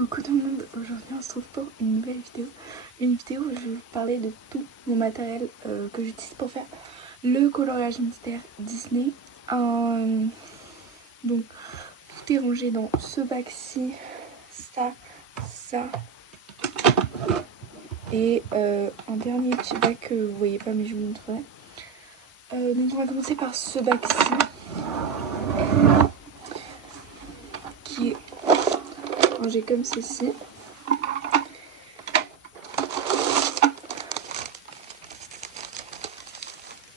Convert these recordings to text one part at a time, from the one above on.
Coucou tout le monde, aujourd'hui on se trouve pour une nouvelle vidéo. Une vidéo où je vais vous parler de tout mon matériel que j'utilise pour faire le coloriage mystère Disney. Donc tout est rangé dans ce bac-ci, ça et un dernier petit bac que vous voyez pas mais je vous montrerai. Donc on va commencer par ce bac-ci qui est rangé comme ceci.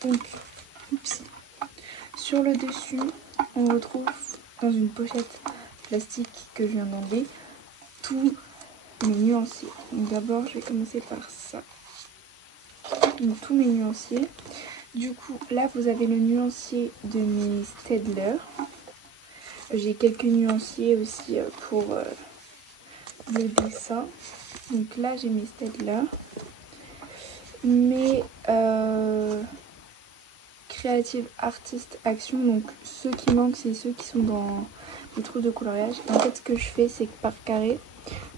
Donc, sur le dessus, on retrouve dans une pochette plastique que je viens d'enlever tous mes nuanciers. Donc d'abord, je vais commencer par ça. Donc tous mes nuanciers. Du coup, là, vous avez le nuancier de mes Staedtler. J'ai quelques nuanciers aussi pour le dessin. Donc là, j'ai mes Staedtler. Mes Creative Artist Action, donc ceux qui manquent, c'est ceux qui sont dans le trou de coloriage. En fait, ce que je fais, c'est que par carré,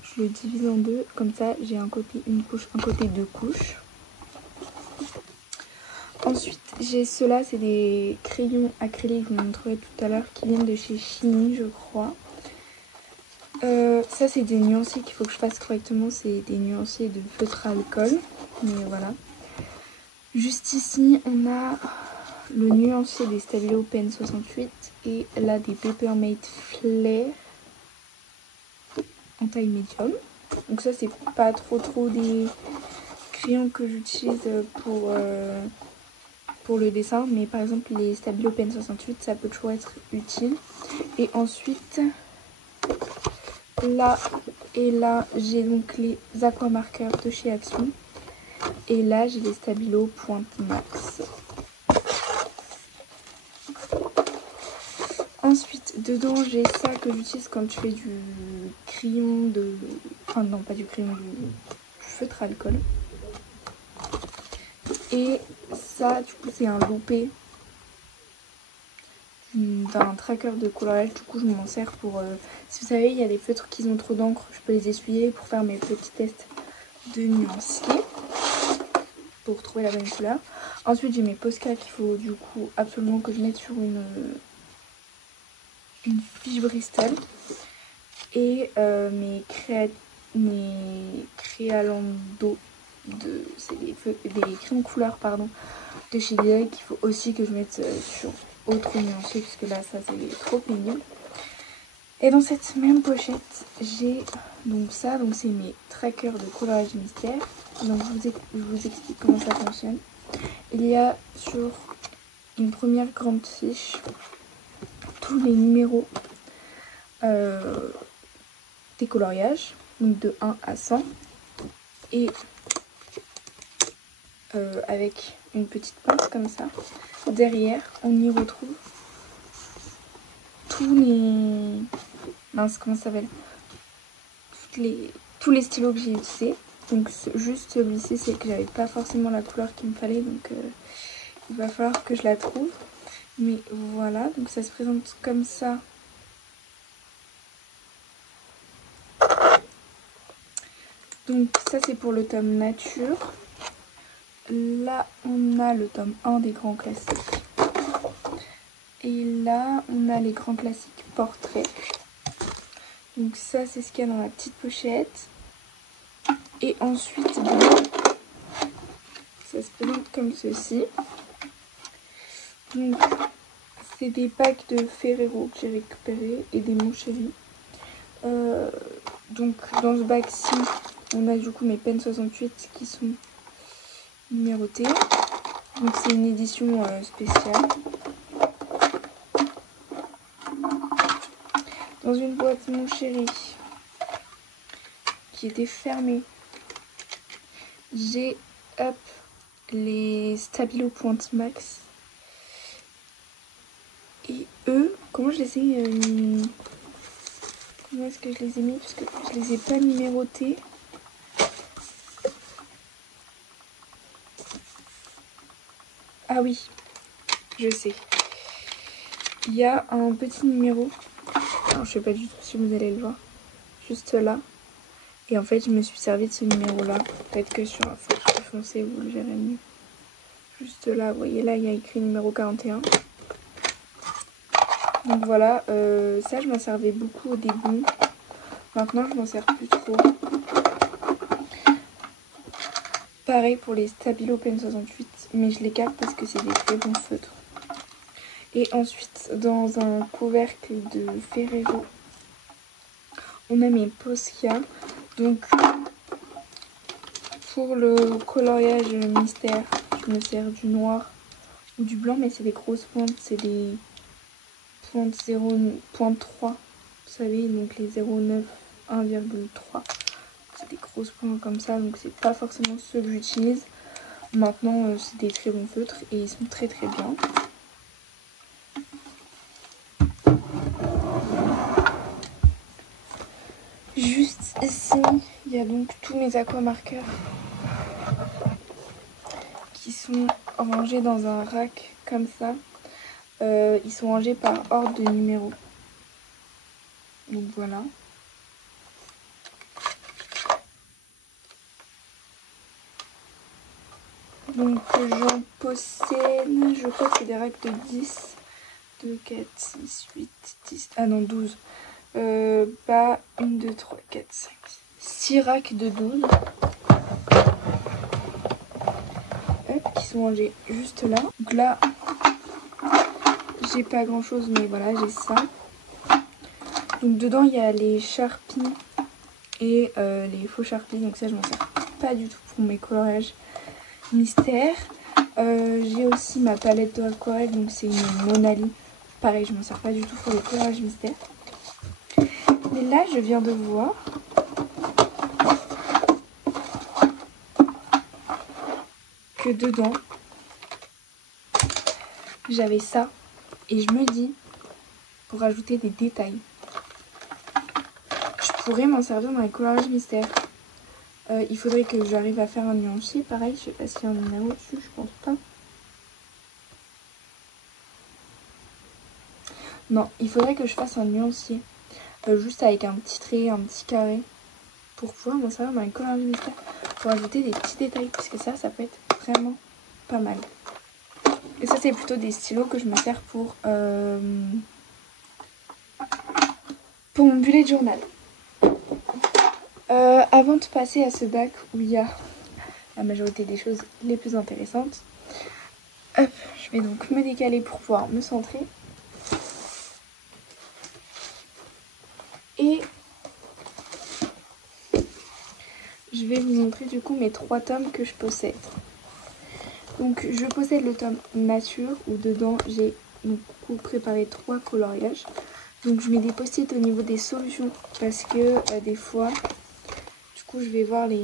je le divise en deux. Comme ça, j'ai un côté une couche, un côté deux couches. Ensuite, j'ai ceux-là, c'est des crayons acryliques, je vous montrerai tout à l'heure, qui viennent de chez Chimie, je crois. Ça, c'est des nuanciers qu'il faut que je fasse correctement. C'est des nuanciers de feutre à alcool. Mais voilà. Juste ici, on a le nuancier des Stabilo Pen 68 et là des Peppermint Flare en taille médium. Donc ça, c'est pas trop des crayons que j'utilise pour le dessin, mais par exemple les Stabilo Pen 68, ça peut toujours être utile. Et ensuite, là et là, j'ai donc les aquamarqueurs de chez Action. Et là, j'ai les Stabilo Pointe Max. Ensuite, dedans, j'ai ça que j'utilise quand je fais du crayon de... Enfin, non, pas du crayon, du feutre à alcool. Et ça, du coup, c'est un loupé d'un tracker de coloriage. Du coup, je m'en sers pour... si vous savez, il y a des feutres qui ont trop d'encre, je peux les essuyer pour faire mes petits tests de nuancier. Pour trouver la bonne couleur. Ensuite, j'ai mes Posca qu'il faut du coup absolument que je mette sur une fiche Bristol. Et mes Crealando, c'est des crayons couleurs pardon, de chez Lidl qu'il faut aussi que je mette sur autre nuancier puisque là ça c'est trop pénible. Et dans cette même pochette, j'ai donc ça, donc c'est mes trackers de coloriage mystère. Donc je vous explique comment ça fonctionne. Il y a sur une première grande fiche tous les numéros des coloriages, donc de 1 à 100. Et avec une petite pince comme ça. Derrière, on y retrouve tous les... Mince, comment ça s'appelle, tous les stylos que j'ai utilisés. Donc juste celui-ci, c'est que j'avais pas forcément la couleur qu'il me fallait, donc il va falloir que je la trouve. Mais voilà, donc ça se présente comme ça. Donc ça c'est pour le tome nature. Là on a le tome 1 des grands classiques. Et là on a les grands classiques portraits. Donc ça c'est ce qu'il y a dans la petite pochette. Et ensuite, ça se présente comme ceci. Donc, c'est des packs de Ferrero que j'ai récupérés et des Mon Chéri. Donc, dans ce bac-ci, on a du coup mes Pen 68 qui sont numérotées. Donc, c'est une édition spéciale. Dans une boîte Mon Chéri qui était fermée, j'ai les Stabilo Pointe Max. Et eux, comment je les ai comment est-ce que je les ai mis? Parce que je les ai pas numérotés. Ah oui, je sais. Il y a un petit numéro. Alors, je sais pas du tout si vous allez le voir. Juste là. Et en fait, je me suis servi de ce numéro-là. Peut-être que sur un fond plus foncé, vous le verrez mieux. Juste là, vous voyez, là, il y a écrit numéro 41. Donc voilà, ça, je m'en servais beaucoup au début. Maintenant, je m'en sers plus trop. Pareil pour les Stabilo Pen 68, mais je les garde parce que c'est des très bons feutres. Et ensuite, dans un couvercle de Ferrero, on a mes Posca. Donc, pour le coloriage mystère, je me sers du noir ou du blanc, mais c'est des grosses pointes, c'est des pointes 0.3, vous savez, donc les 0,9, 1,3. C'est des grosses pointes comme ça, donc c'est pas forcément ceux que j'utilise. Maintenant, c'est des très bons feutres et ils sont très très bien. Juste ici, il y a donc tous mes aquamarqueurs qui sont rangés dans un rack comme ça. Ils sont rangés par ordre de numéro. Donc voilà. Donc j'en possède, je crois que c'est des racks de 10, 2, 4, 6, 8, 10, ah non 12. Pas 1, 2, 3, 4, 5, 6 racks de 12. Hop, qui sont rangés juste là. Donc là, j'ai pas grand chose, mais voilà, j'ai ça. Donc dedans, il y a les Sharpies et les faux Sharpies. Donc ça, je m'en sers pas du tout pour mes coloriages mystères. J'ai aussi ma palette d'aquarelle, donc c'est une Monali. Pareil, je m'en sers pas du tout pour les coloriages mystères. Mais là, je viens de voir que dedans, j'avais ça. Et je me dis, pour ajouter des détails, je pourrais m'en servir dans les coloriages mystères. Il faudrait que j'arrive à faire un nuancier. Pareil, je sais pas s'il y a un numéro dessus, je pense pas. Non, il faudrait que je fasse un nuancier. Juste avec un petit trait, un petit carré. Pour pouvoir m'en servir dans les coloriages mystères. Pour ajouter des petits détails. Parce que ça peut être vraiment pas mal. Et ça, c'est plutôt des stylos que je me sers pour mon bullet journal. Avant de passer à ce bac où il y a la majorité des choses les plus intéressantes, hop, je vais donc me décaler pour pouvoir me centrer. Et je vais vous montrer du coup mes 3 tomes que je possède. Donc je possède le tome nature où dedans j'ai préparé 3 coloriages. Donc je mets des post-it au niveau des solutions parce que des fois, du coup je vais voir les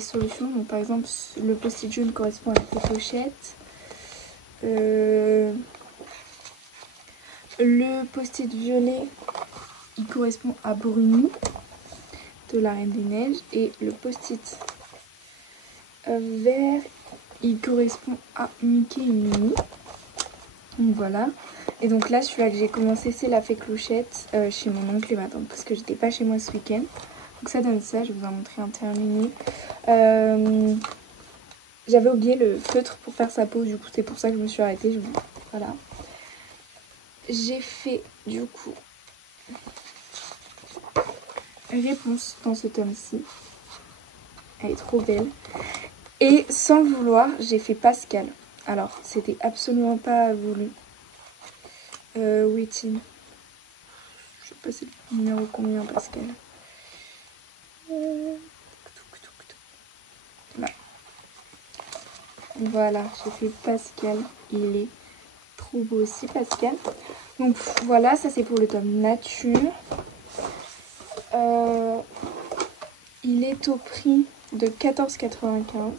solutions. Donc par exemple le post-it jaune correspond à la pochette. Le post-it violet il correspond à Bruni de la Reine des Neiges. Et le post-it vert il correspond à Mickey et Minnie. Donc voilà. Et donc là celui-là que j'ai commencé c'est la fée Clochette chez mon oncle et ma tante parce que j'étais pas chez moi ce week-end. Donc ça donne ça, je vais vous en montrer un terminé. J'avais oublié le feutre pour faire sa peau, du coup c'est pour ça que je me suis arrêtée. Voilà. J'ai fait du coup réponse dans ce tome-ci. Elle est trop belle. Et sans le vouloir, j'ai fait Pascal. Alors, c'était absolument pas voulu. Où est-il? Je sais pas c'est le numéro combien Pascal. Là. Voilà, j'ai fait Pascal. Il est trop beau aussi Pascal. Donc voilà, ça c'est pour le tome nature. Il est au prix de 14,95 €.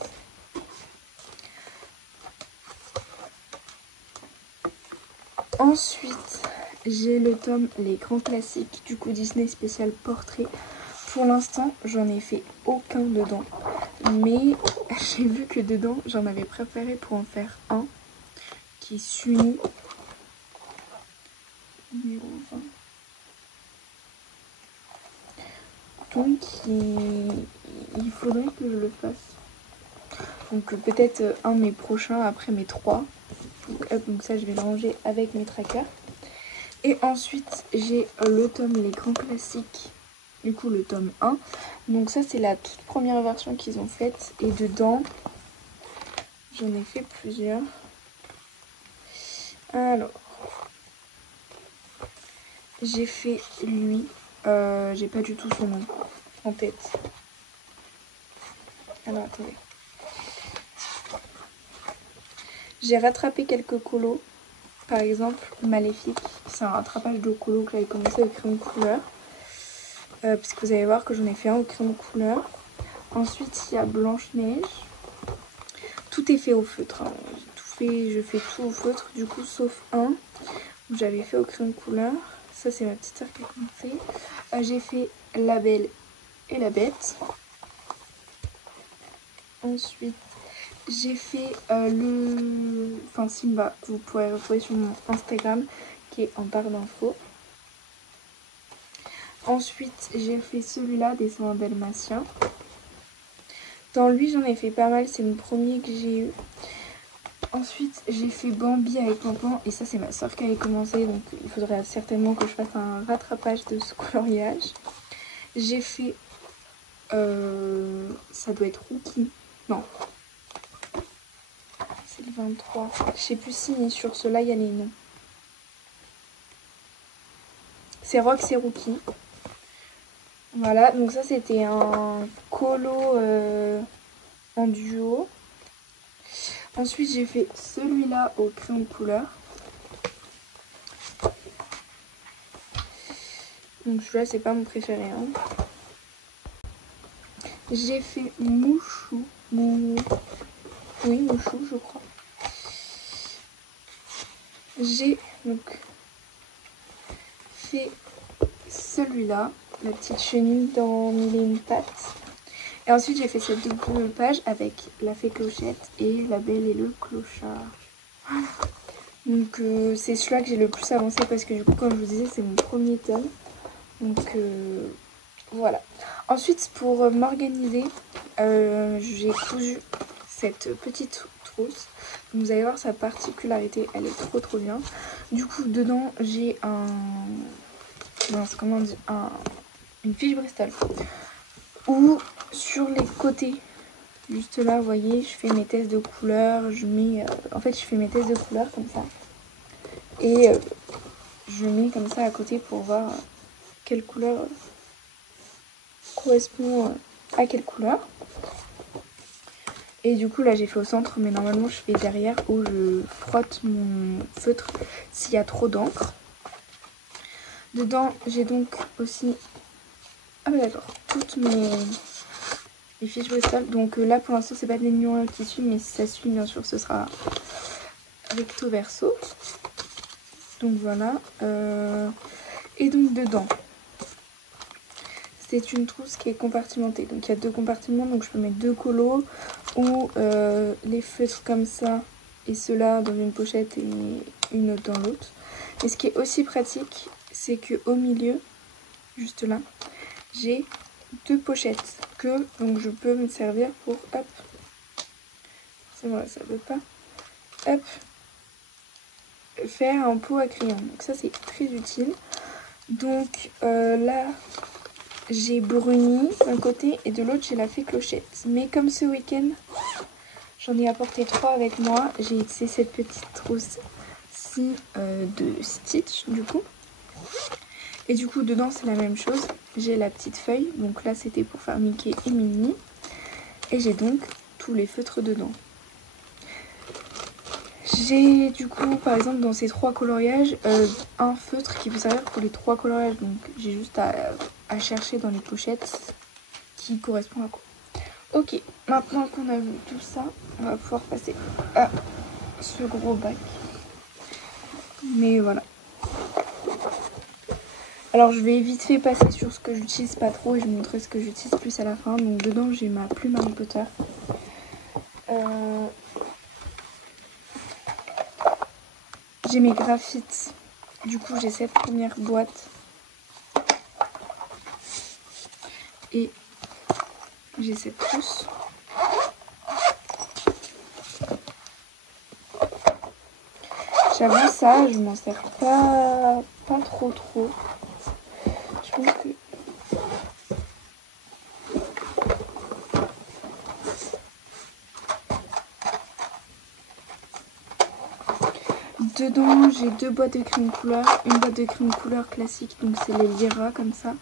Ensuite, j'ai le tome Les Grands Classiques, du coup Disney spécial portrait. Pour l'instant, j'en ai fait aucun dedans. Mais j'ai vu que dedans, j'en avais préparé pour en faire un qui s'unit. Numéro 20. donc il faudrait que je le fasse. Donc peut-être un de mes prochains après mes 3. Donc, hop, donc ça je vais le ranger avec mes trackers. Et ensuite j'ai le tome Les Grands Classiques, du coup le tome 1. Donc ça c'est la toute première version qu'ils ont faite. Et dedans, j'en ai fait plusieurs. Alors, j'ai fait lui, j'ai pas du tout son nom en tête. Alors attendez. J'ai rattrapé quelques colos. Par exemple, Maléfique, c'est un rattrapage de colos que j'avais commencé au crayon de couleur. Parce que vous allez voir que j'en ai fait un au crayon de couleur. Ensuite, il y a Blanche-Neige. Tout est fait au feutre. Hein. Je fais tout au feutre, du coup, sauf un où j'avais fait au crayon de couleur. Ça, c'est ma petite sœur qui a commencé. J'ai fait La Belle et la Bête. Ensuite, j'ai fait Simba, que vous pourrez retrouver sur mon Instagram, qui est en barre d'infos. Ensuite, j'ai fait celui-là, Descendants dalmatiens. Dans lui, j'en ai fait pas mal, c'est le premier que j'ai eu. Ensuite, j'ai fait Bambi avec Pampan, et ça, c'est ma soeur qui avait commencé, donc il faudrait certainement que je fasse un rattrapage de ce coloriage. J'ai fait... ça doit être Rookie. Non. C'est le 23. Je sais plus si sur cela il y a les noms. C'est Rox et Rookie. Voilà, donc ça c'était un colo en duo. Ensuite j'ai fait celui-là au crayon de couleur. Donc celui-là c'est pas mon préféré. Hein. J'ai fait Mouchou. Oui, Mouchou je crois. J'ai donc fait celui-là, la petite chenille dans Mille et une pattes. Et ensuite j'ai fait cette double page avec la fée Clochette et La Belle et le Clochard. Voilà. Donc c'est celui-là que j'ai le plus avancé parce que du coup comme je vous disais c'est mon premier tome. Donc voilà. Ensuite pour m'organiser, j'ai cousu cette petite trousse. Donc, vous allez voir sa particularité, elle est trop bien. Du coup dedans j'ai une fiche Bristol où sur les côtés, juste là, vous voyez, je fais mes tests de couleurs. En fait, je fais mes tests de couleurs comme ça. Et je mets comme ça à côté pour voir quelle couleur correspond à quelle couleur. Et du coup, là, j'ai fait au centre, mais normalement, je fais derrière où je frotte mon feutre s'il y a trop d'encre. Dedans, j'ai donc aussi... Ah bah d'accord, toutes mes fiches Bristol. Donc là, pour l'instant, c'est pas des lignons qui suivent, mais si ça suit, bien sûr, ce sera recto verso. Donc voilà. Et donc dedans, c'est une trousse qui est compartimentée. Donc il y a 2 compartiments, donc je peux mettre 2 colos ou les feutres comme ça et ceux-là dans une pochette et une autre dans l'autre. Et ce qui est aussi pratique, c'est que au milieu, juste là, j'ai 2 pochettes donc je peux me servir pour, hop, c'est vrai, ça veut pas, hop, faire un pot à crayon. Donc ça c'est très utile. Donc là j'ai Bruni d'un côté et de l'autre j'ai la fée Clochette. Mais comme ce week-end j'en ai apporté 3 avec moi, j'ai utilisé cette petite trousse-ci de Stitch du coup. Et du coup dedans c'est la même chose, j'ai la petite feuille, donc là c'était pour faire Mickey et Minnie. Et j'ai donc tous les feutres dedans. J'ai du coup par exemple dans ces 3 coloriages un feutre qui peut servir pour les 3 coloriages. Donc j'ai juste à chercher dans les pochettes qui correspond à quoi. Ok, maintenant qu'on a vu tout ça, on va pouvoir passer à ce gros bac. Mais voilà. Alors je vais vite fait passer sur ce que j'utilise pas trop et je vous montrerai ce que j'utilise plus à la fin. Donc dedans j'ai ma plume Harry Potter. J'ai mes graphites. Du coup j'ai cette première boîte. Et j'ai cette trousse. J'avoue ça, je m'en sers pas trop. Je pense que... Dedans, j'ai 2 boîtes de crayons de couleur. Une boîte de crayons de couleur classique, donc c'est les Lyra comme ça.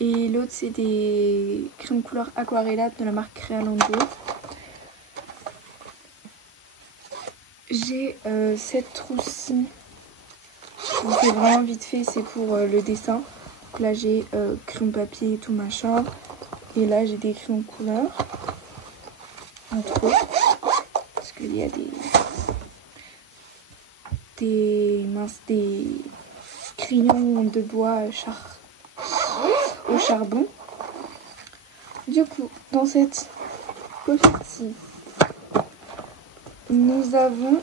Et l'autre, c'est des crayons de couleur aquarellables de la marque Crealando. J'ai cette trousse-ci. Je vous fais vraiment vite fait, c'est pour le dessin. Donc là, j'ai crayon papier et tout machin. Et là, j'ai des crayons de couleur. Entre autres. Parce qu'il y a des crayons de bois au charbon. Du coup, dans cette pochette-ci, nous avons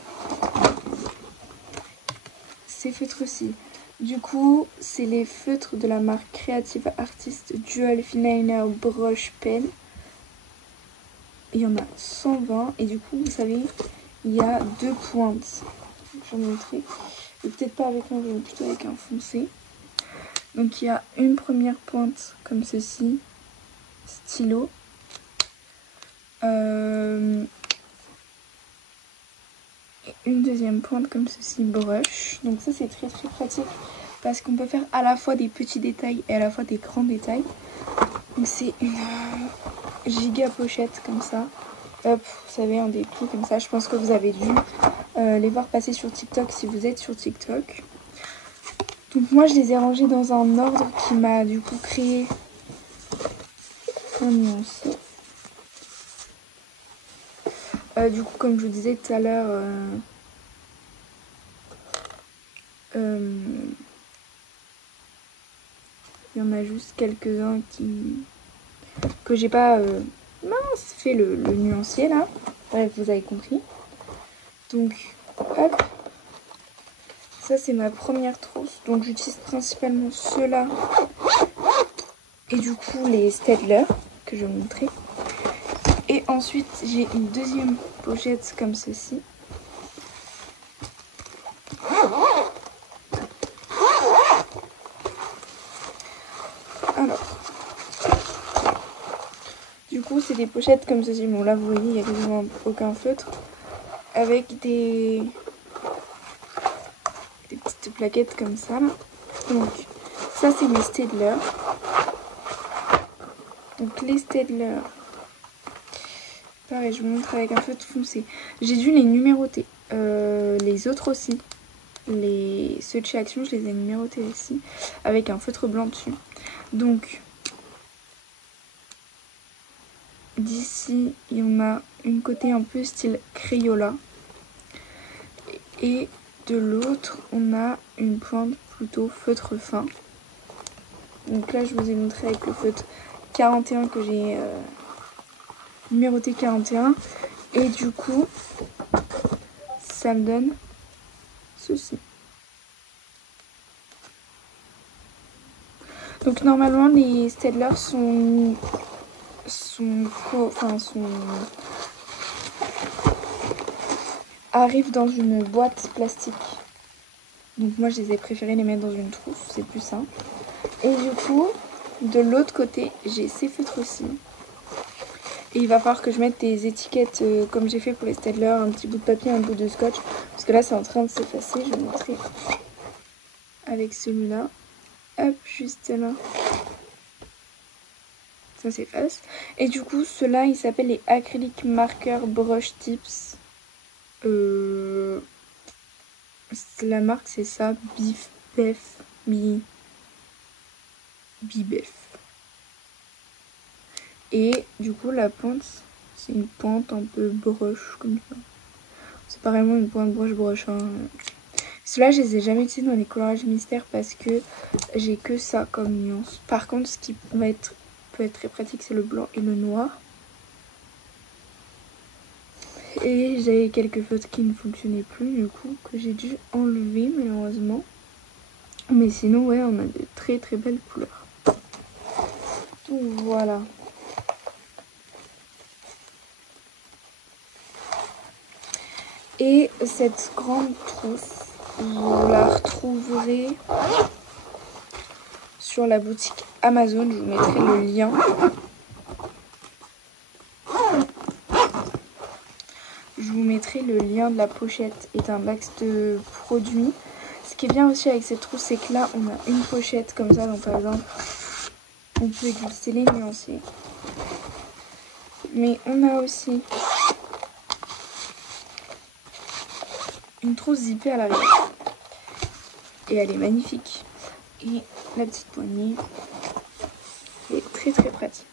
ces feutres-ci. Du coup, c'est les feutres de la marque Creative Artist Dual Fineliner Brush Pen. Il y en a 120 et du coup, vous savez, il y a 2 pointes. Je vais vous montrer. Peut-être pas avec un jaune, plutôt avec un foncé. Donc il y a une première pointe comme ceci, stylo. Une deuxième pointe comme ceci, brush. Donc ça c'est très pratique parce qu'on peut faire à la fois des petits détails et à la fois des grands détails. Donc c'est une giga pochette comme ça. Hop, vous savez, un des plis comme ça. Je pense que vous avez dû les voir passer sur TikTok si vous êtes sur TikTok. Donc moi je les ai rangés dans un ordre qui m'a du coup créé un nuancier. Du coup comme je vous disais tout à l'heure, il y en a juste quelques-uns que j'ai pas fait le nuancier là. Bref, vous avez compris. Donc hop. Ça c'est ma première trousse, donc j'utilise principalement ceux-là et du coup les Staedtler que je vais vous montrer. Et ensuite j'ai une deuxième pochette comme ceci. Alors, du coup c'est des pochettes comme ceci, bon là vous voyez il n'y a quasiment aucun feutre, avec des petites plaquettes comme ça là. Donc ça c'est mes Staedtler. Donc les Staedtler, pareil je vous montre avec un feutre foncé. J'ai dû les numéroter, les autres aussi. Ceux de chez Action je les ai numérotés aussi, avec un feutre blanc dessus. Donc d'ici il y en a une côté un peu style Crayola. Et de l'autre on a une pointe plutôt feutre fin. Donc là je vous ai montré avec le feutre 41 que j'ai numéroté 41. Et du coup ça me donne ceci. Donc normalement les Staedtler arrivent dans une boîte plastique. Donc moi je les ai préféré les mettre dans une trousse, c'est plus simple. Et du coup de l'autre côté j'ai ces feutres aussi. Et il va falloir que je mette des étiquettes comme j'ai fait pour les Staedtler, un petit bout de papier, un bout de scotch. Parce que là c'est en train de s'effacer, je vais vous montrer avec celui-là. Hop, juste là. Ça s'efface. Et du coup ceux-là ils s'appellent les Acrylic Marker Brush Tips. La marque c'est ça, Bibef. Et du coup la pointe c'est une pointe un peu brush comme ça. C'est pas vraiment une pointe brush hein. Ceux-là je les ai jamais utilisés dans les coloriages mystères parce que j'ai que ça comme nuance. Par contre ce qui peut être très pratique c'est le blanc et le noir. Et j'avais quelques feutres qui ne fonctionnaient plus du coup que j'ai dû enlever malheureusement. Mais sinon ouais on a de très belles couleurs. Donc voilà. Et cette grande trousse, vous la retrouverez sur la boutique Amazon. Je vous mettrai le lien. Je vous mettrai le lien de la pochette et d'un max de produits. Ce qui est bien aussi avec cette trousse, c'est que là, on a une pochette comme ça. Donc par exemple, on peut glisser les nuancés. Mais on a aussi une trousse zippée à l'arrière. Et elle est magnifique. Et la petite poignée est très très pratique.